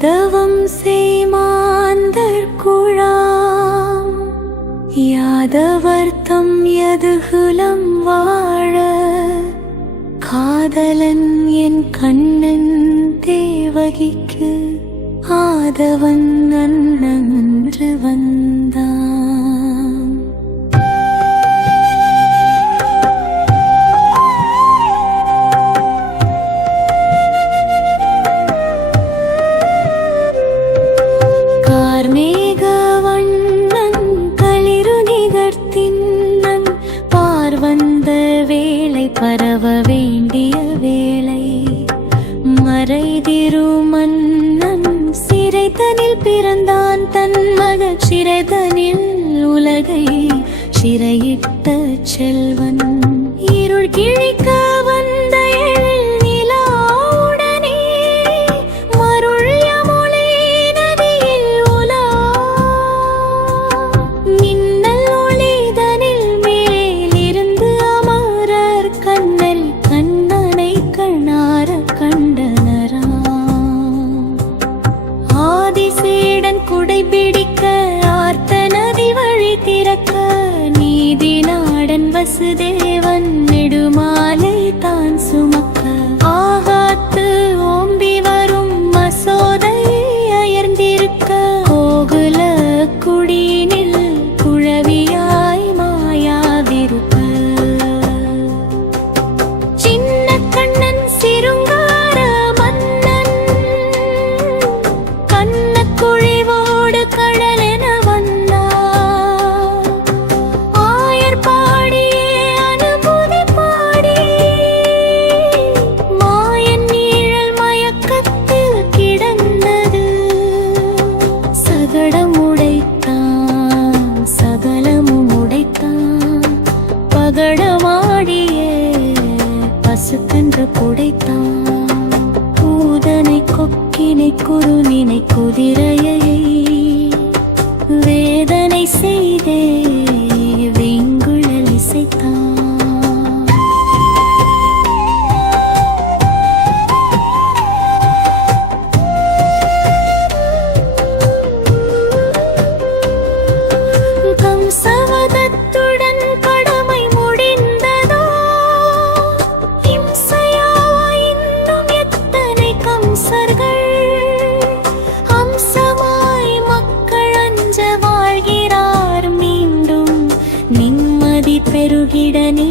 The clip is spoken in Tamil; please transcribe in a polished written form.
மாதவம் செய்மாந்தர் குழாம் யாதவர்த்தம் யதுகுலம் வாழ காதலன் என் கண்ணன் தேவகிக்கு ஆதவன் அன்று வந்தான். கார்மேக வண்ணன் களிறு நிகர்த்தின்னன் பார்வந்த வேளை பரவ வேண்டிய வேளை மறைதிரு மன்னன் சிறைதனில் பிறந்தான் தன் மகள் சிறைதனில் உலகை சிறையிட்ட செல்வன் இருள் கிழிக்க வந்த எழில் நிலாவுடனே மருள் யமுனை நதியில் உலா மின்னல் ஒளிதனில் மேலிருந்து அமரர் கண்ணல் கண்ணனை கண்ணார கண்டனரா ஆதிசேடன் குடை பிடிக்க ஆர்த்த நதி வழி திறக்க நீதி நாடன் வசுதேவன் நெடுமாலை தான் சுமக்க ஆகாத்து ஓம்பி வரும் மசோதை அயர்ந்திருக்க கோகுல குடியினில் குழவியாய் மாயாவிருப்ப சின்ன கண்ணன் சிருங்கார மன்னன் கண்ணக்குழிவோடு கடலென வந்தார் ஆயர் பாடியே அனுபூதி பாடி மாயன் நீழல் மயக்கத்தில் கிடந்தது சகடம் உடைத்தான் சகலமும் உடைத்தான் பகடமாடியே பசுக்கன்று புடைத்தான் பூதனை கொக்கினை குருநினை குதிரையை வேதனை செய்தே வெங்குழல் இசைத்தான். கம்சவதத்துடன் கடமை முடிந்ததோ இம்சையா இன்னும் எத்தனை கம்சர்கள் அம்சமாய் மக்கள் அஞ்ச வாழ்கிறார் மீண்டும் நிம்மதி பெருகிட நீ